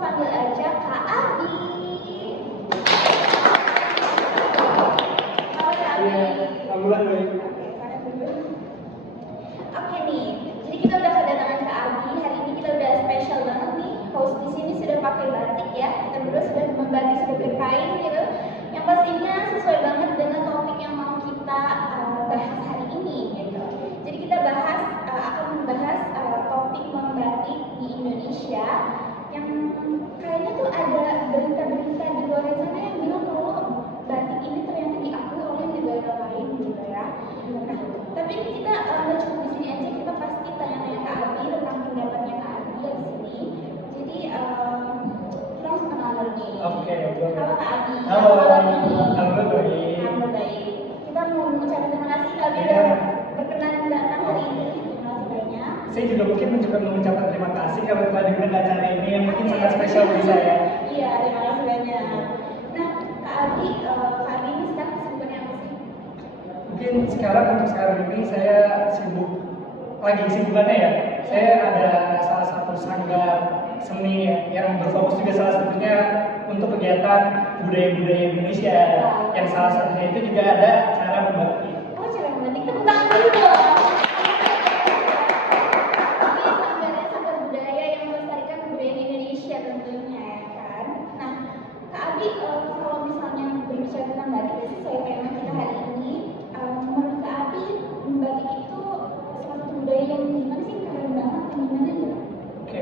panggil aja Kak Abi. Halo Kak Abi. Alhamdulillah baik. Oke nih, jadi kita udah kedatangan Kak Abi. Hari ini kita udah spesial banget nih. Host di sini sudah pakai batik ya. Kita berdua sudah membatik sebagai kain gitu. Yang pastinya sesuai banget dengan topik yang mau kita bahas hari ini gitu. Jadi kita akan membahas topik membatik di Indonesia yang kayaknya tuh ada berita-berita di luar sana yang bilang kalau batik ini ternyata diakui oleh negara lain gitu ya. Nah, tapi ini kita nggak cuma di sini aja, kita pasti tanya-tanya Kak Abi tentang pendapatnya Kak Abi di sini. Jadi kita langsung kenal dulu nih. Oke. Halo Kak Abi. Halo. Apa kabar nih? Alhamdulillah baik. Alhamdulillah baik. Kita mau mengucapkan terima kasih Kak Abi Iya. udah berkenan datang hari ini. Terima kasih banyak. Saya juga mungkin mengucapkan terima kasih karena telah diundang acara ini yang mungkin sangat spesial bagi saya. Iya, terima kasih banyak. Nah, Kak Abi ini sekarang kesibukannya apa sih? Mungkin untuk sekarang ini saya lagi sibukannya ya. Saya ada salah satu sanggar seni yang berfokus juga salah satunya untuk kegiatan budaya-budaya Indonesia. Yang salah satunya itu juga ada cara membatik. Oh, cara membatik, tepuk tangan dulu dong. Ini sanggar budaya yang melestarikan kebudayaan Indonesia tentunya ya kan. Nah, Kak Abi kalau misalnya berbicara tentang batik sesuai tema kita hari ini, menurut Kak Abi batik itu salah satu budaya yang gimana sih, keren banget atau gimana ya? Oke,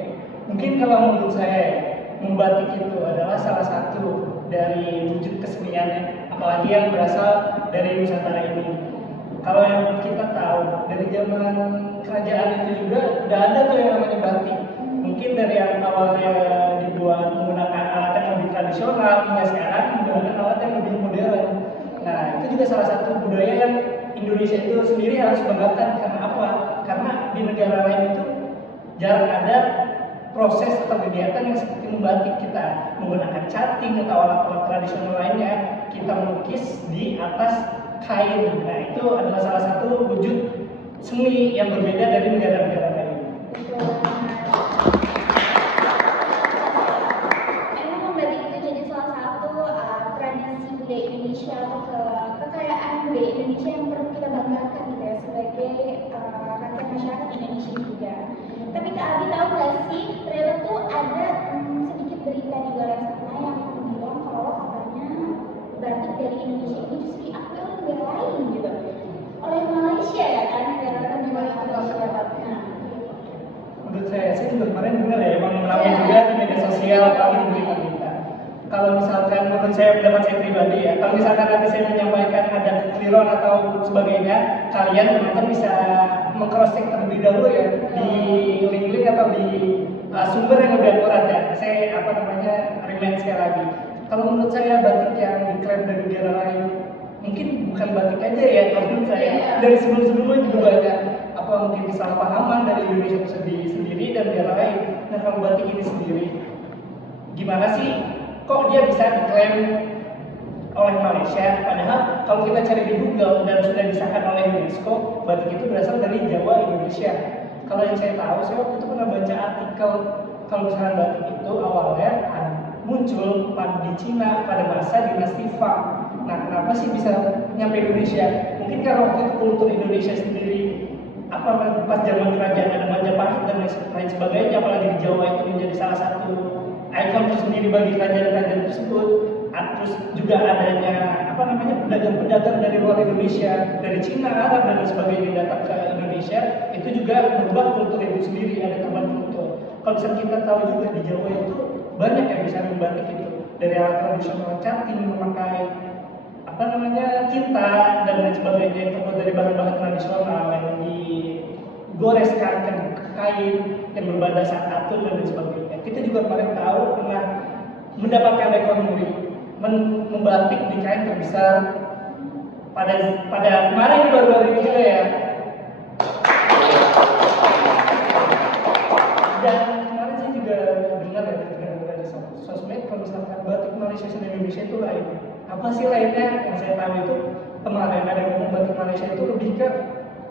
mungkin kalau menurut saya membatik itu adalah salah satu dari wujud kesenian, apalagi yang berasal dari Nusantara ini. Kalau yang kita tahu dari zaman kerajaan itu juga udah ada tuh yang namanya batik. Mungkin dari yang awalnya dibuat menggunakan alat yang lebih tradisional hingga sekarang menggunakan alat yang lebih modern. Nah, itu juga salah satu budaya yang Indonesia itu sendiri harus banggakan. Karena apa? Karena di negara lain itu jarang ada proses atau kegiatan yang seperti membatik. Kita menggunakan cutting atau alat-alat tradisional lainnya, kita melukis di atas kain. Nah, itu adalah salah satu wujud seni yang berbeda dari negara-negara lain. Memang membatik itu jadi salah satu tradisi budaya Indonesia atau kekayaan budaya Indonesia yang perlu kita banggakan gitu ya sebagai rakyat masyarakat Indonesia juga. Tapi Kak Abi tahu nggak sih, ternyata tuh ada sedikit berita di luar sana yang bilang kalau katanya batik dari Indonesia ini justru diakui oleh negara lain gitu, oleh Malaysia ya kan, negara Indonesia. Nah, Menurut saya juga kemarin dengar ya, emang ramai juga di media sosial apalagi di berita-berita. Kalau misalkan menurut saya, pendapat saya pribadi ya, kalau misalkan nanti saya menyampaikan ada kekeliruan atau sebagainya, kalian teman-teman bisa meng-cross-check terlebih dahulu ya di link-link atau di sumber yang lebih akurat ya. Saya remind sekali lagi. Kalau menurut saya batik yang diklaim dari negara lain mungkin bukan batik aja ya, kalau menurut saya dari sebelum-sebelumnya juga banyak mungkin kesalahpahaman dari Indonesia itu sendiri dan negara lain. Nah, kalau batik ini sendiri gimana sih kok dia bisa diklaim oleh Malaysia, padahal kalau kita cari di Google dan sudah disahkan oleh UNESCO, batik itu berasal dari Jawa Indonesia. Kalau yang saya tahu, saya waktu itu pernah baca artikel kalau misalnya batik itu awalnya muncul di Cina pada masa dinasti Fang. Nah, kenapa sih bisa nyampe Indonesia? Mungkin karena waktu itu kultur Indonesia sendiri pas zaman kerajaan ada Majapahit dan lain sebagainya, apalagi di Jawa itu menjadi salah satu ikon tersendiri bagi kerajaan-kerajaan tersebut. Terus juga adanya pedagang-pedagang dari luar Indonesia, dari Cina, Arab dan lain sebagainya datang ke Indonesia, itu juga merubah kultur itu sendiri, ada tambahan kultur. Kalau misalnya kita tahu juga di Jawa itu banyak yang bisa membatik itu, dari alat tradisional cutting, memakai tinta dan lain sebagainya yang terbuat dari bahan-bahan tradisional yang digoreskan ke kain yang berbahan katun dan lain sebagainya. Kita juga kemarin tahu pernah mendapatkan rekor muri membatik di kain terbesar pada kemarin baru-baru ini juga ya. Dan kemarin saya juga dengar ya dari sosmed kalau misalkan batik Malaysia dan Indonesia itu lain. Apa sih lainnya? Yang saya tahu itu kemarin ada yang ngomong batik Malaysia itu lebih ke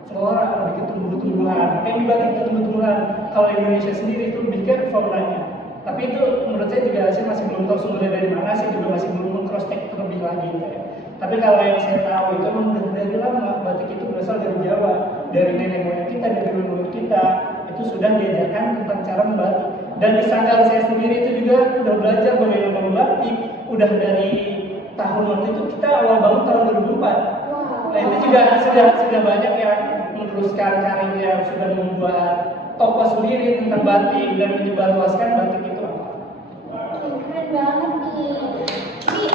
flora, lebih ke tumbuh-tumbuhan. Yang dibatik ke tumbuh-tumbuhan. Kalau Indonesia sendiri itu lebih ke faunanya. Tapi itu menurut saya juga saya masih belum tahu sumbernya dari mana, saya juga masih belum cross check terlebih lagi gitu ya. Tapi kalau yang saya tahu itu memang dari lama batik itu berasal dari Jawa, dari nenek moyang kita, dari leluhur kita itu sudah diajarkan tentang cara membatik. Dan di sanggar saya sendiri itu juga udah belajar bagaimana membatik, udah dari tahun waktu itu kita awal banget tahun 2004. Nah itu juga sudah banyak yang meneruskan karirnya, sudah membuat toko sendiri tentang batik dan menyebarluaskan batik itu. Keren banget nih. Jadi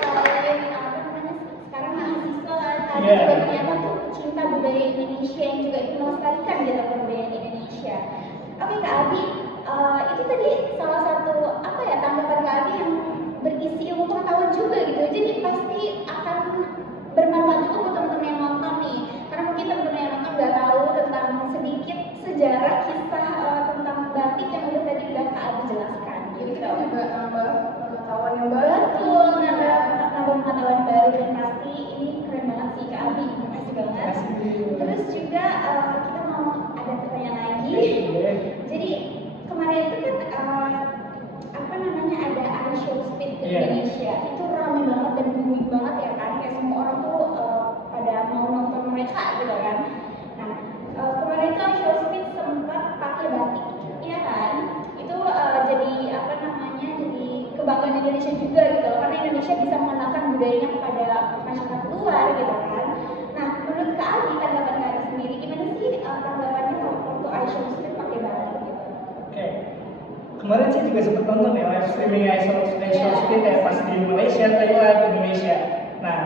selain apa namanya sekarang mahasiswa kan, Iya. juga ternyata tuh cinta budaya Indonesia yang juga ingin melestarikan gitu kebudayaan Indonesia. Oke Kak Abi, itu tadi salah satu apa ya tanggapan Kak Abi yang berisi ilmu pengetahuan juga gitu. Jadi pasti akan bermanfaat juga buat teman-teman yang nonton nih. Karena mungkin teman-teman yang nonton nggak tahu tentang sedikit sejarah kisah tentang batik yang tadi udah Kak Abi jelaskan. Jadi Gitu. kita juga nambah pengetahuan yang baru. Betul, nambah pengetahuan baru dan pasti ini keren banget sih Kak Abi. Makasih banget. Terus juga kita mau ada pertanyaan lagi. Jadi kemarin itu kan apa namanya ada art show speed di Iya. Indonesia itu ramai banget dan booming banget ya kan kayak semua orang tuh pada mau nonton mereka gitu kan. Nah kemarin itu art show speed sempat pakai batik ya kan itu jadi apa namanya jadi kebanggaan Indonesia juga gitu loh karena Indonesia bisa mengenalkan budayanya kepada masyarakat luar gitu kan. Nah menurut Kak Abi tanggapan Kak Abi sendiri gimana sih tanggapannya waktu art show speed pakai batik gitu? Oke. Kemarin saya juga sempat nonton ya live streaming Aisyah Speed ya pas di Malaysia, Thailand, Indonesia. Nah,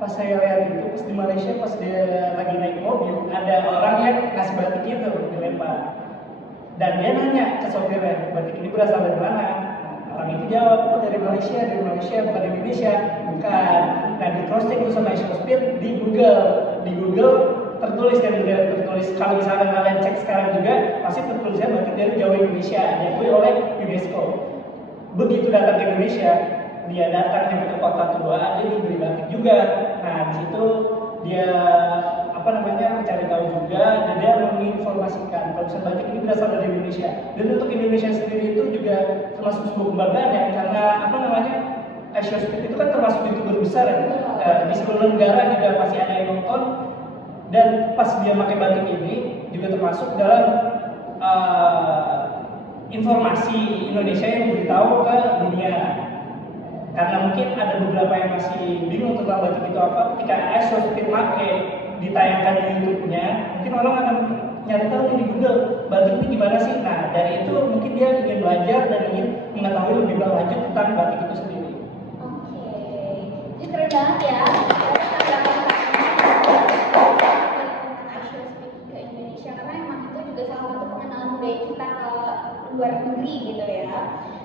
pas saya lihat itu pas di Malaysia pas dia lagi naik mobil ada orang yang ngasih batik itu dilempar. Dan dia nanya ke sopirnya, batik ini berasal dari mana? Nah, orang itu jawab, oh dari Malaysia, bukan Indonesia. Bukan. Nah, di cross check sama Aisyah Speed di Google tertulis kan juga tertulis kalau misalnya kalian cek sekarang juga pasti tertulisnya batik dari Jawa Indonesia diakui oleh UNESCO. Begitu datang ke Indonesia dia datang ke kota tua dia diberi batik juga. Nah di situ dia apa namanya mencari tahu juga dan dia menginformasikan kalau misalnya batik ini berasal dari Indonesia dan untuk Indonesia sendiri itu juga termasuk sebuah kebanggaan ya karena apa namanya Asia Speed itu kan termasuk youtuber besar ya. Di seluruh negara juga pasti ada yang nonton. Dan pas dia pakai batik ini juga termasuk dalam informasi Indonesia yang diberitahu ke dunia. Karena mungkin ada beberapa yang masih bingung tentang batik itu apa. Ketika Aisyah Speed pakai ditayangkan di YouTube-nya, mungkin orang akan nyari tahu di Google batik ini gimana sih. Nah dari itu mungkin dia ingin belajar dan ingin mengetahui lebih lanjut tentang batik itu sendiri. Oke, ini keren banget ya. Ke Indonesia karena emang itu juga salah satu pengenalan budaya kita ke luar negeri gitu ya.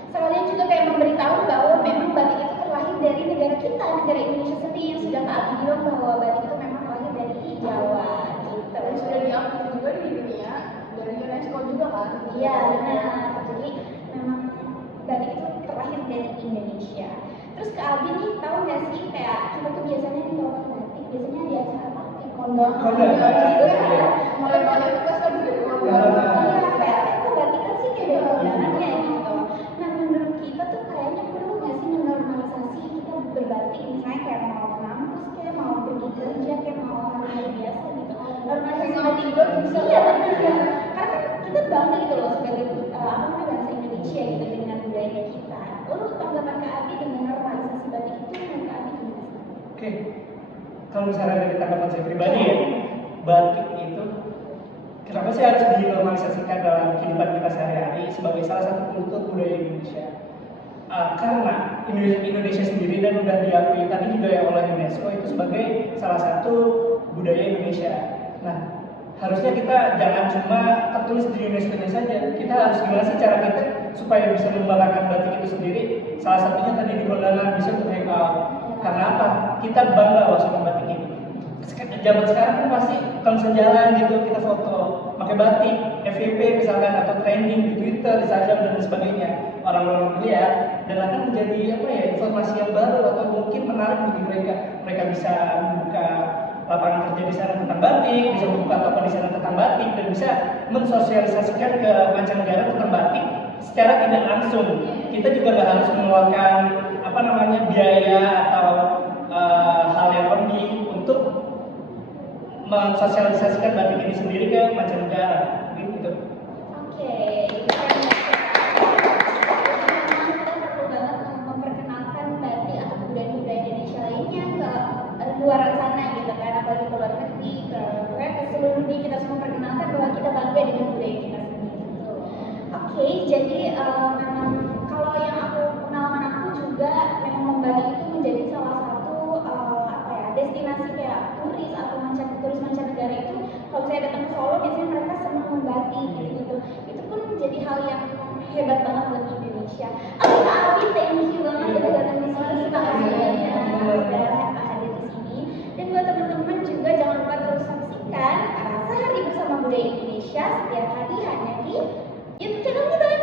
Sekalian juga kayak memberitahu bahwa memang batik itu terlahir dari negara kita, negara Indonesia sendiri yang sudah Kak Abi bilang bahwa batik itu memang terlahir dari Jawa gitu. Dan sudah diakui juga di dunia dari UNESCO juga kan. Iya benar. Jadi memang batik itu terlahir dari Indonesia. Terus Kak Abi nih tahu nggak sih kayak kita tuh biasanya di kalau batik biasanya di acara apa? Kondangan. Mulai banyak tugas kan juga di kondangan. Iya kayak kok batik kan sih kayak ada kondangannya gitu. Nah menurut kita tuh kayaknya perlu nggak sih menormalisasi kita berbatik misalnya kayak mau kampus kayak mau pergi kerja kayak mau hari biasa gitu. Normalisasi batik juga bisa. Iya benar ya. Karena kan kita bangga gitu loh sebagai apa namanya bangsa Indonesia gitu dengan budaya kita. Lalu tanggapan Kak Abi dengan normalisasi batik itu menurut Kak Abi gimana sih? Oke. Kalau misalnya dari tanggapan saya pribadi ya, batik itu kenapa sih harus dinormalisasikan dalam kehidupan kita sehari-hari sebagai salah satu kultur budaya Indonesia? Karena Indonesia sendiri dan sudah diakui tadi juga ya oleh UNESCO itu sebagai salah satu budaya Indonesia. Nah, harusnya kita jangan cuma tertulis di UNESCO-nya saja. Kita harus gimana sih cara kita supaya bisa mengembangkan batik itu sendiri? Salah satunya tadi di kondangan bisa untuk hangout. Karena apa? Kita bangga loh sama batik ini. Zaman sekarang kan pasti kalau misalnya jalan gitu kita foto pakai batik, FYP misalkan atau trending di Twitter, Instagram dan sebagainya. Orang-orang melihat dan akan menjadi apa ya informasi yang baru atau mungkin menarik bagi mereka. Mereka bisa membuka lapangan kerja di sana tentang batik, bisa membuka toko di sana tentang batik, dan bisa mensosialisasikan ke mancanegara tentang batik secara tidak langsung. Kita juga nggak harus mengeluarkan biaya atau hal yang lebih untuk mensosialisasikan batik ini sendiri ke mancanegara, gitu. Oke, itu keren banget. Memang kita perlu banget memperkenalkan batik atau budaya-budaya Indonesia lainnya ke luar sana gitu kan, apalagi ke luar negeri, ke seluruh dunia. Kita semua perkenalkan bahwa kita bangga dengan budaya kita sendiri. Oke, jadi memang kalau yang pengalaman aku juga memang Bali itu menjadi salah satu destinasi kayak turis atau turis mancanegara itu kalau saya datang ke Solo biasanya mereka senang membatik gitu. Itu pun menjadi hal yang hebat banget buat Indonesia. Oke Kak Abi, thank you banget udah datang di sini. Terima kasih banyak udah ada di sini. Dan buat teman-teman juga jangan lupa terus saksikan Sehari Bersama Budaya Indonesia setiap hari hanya di YouTube channel kita.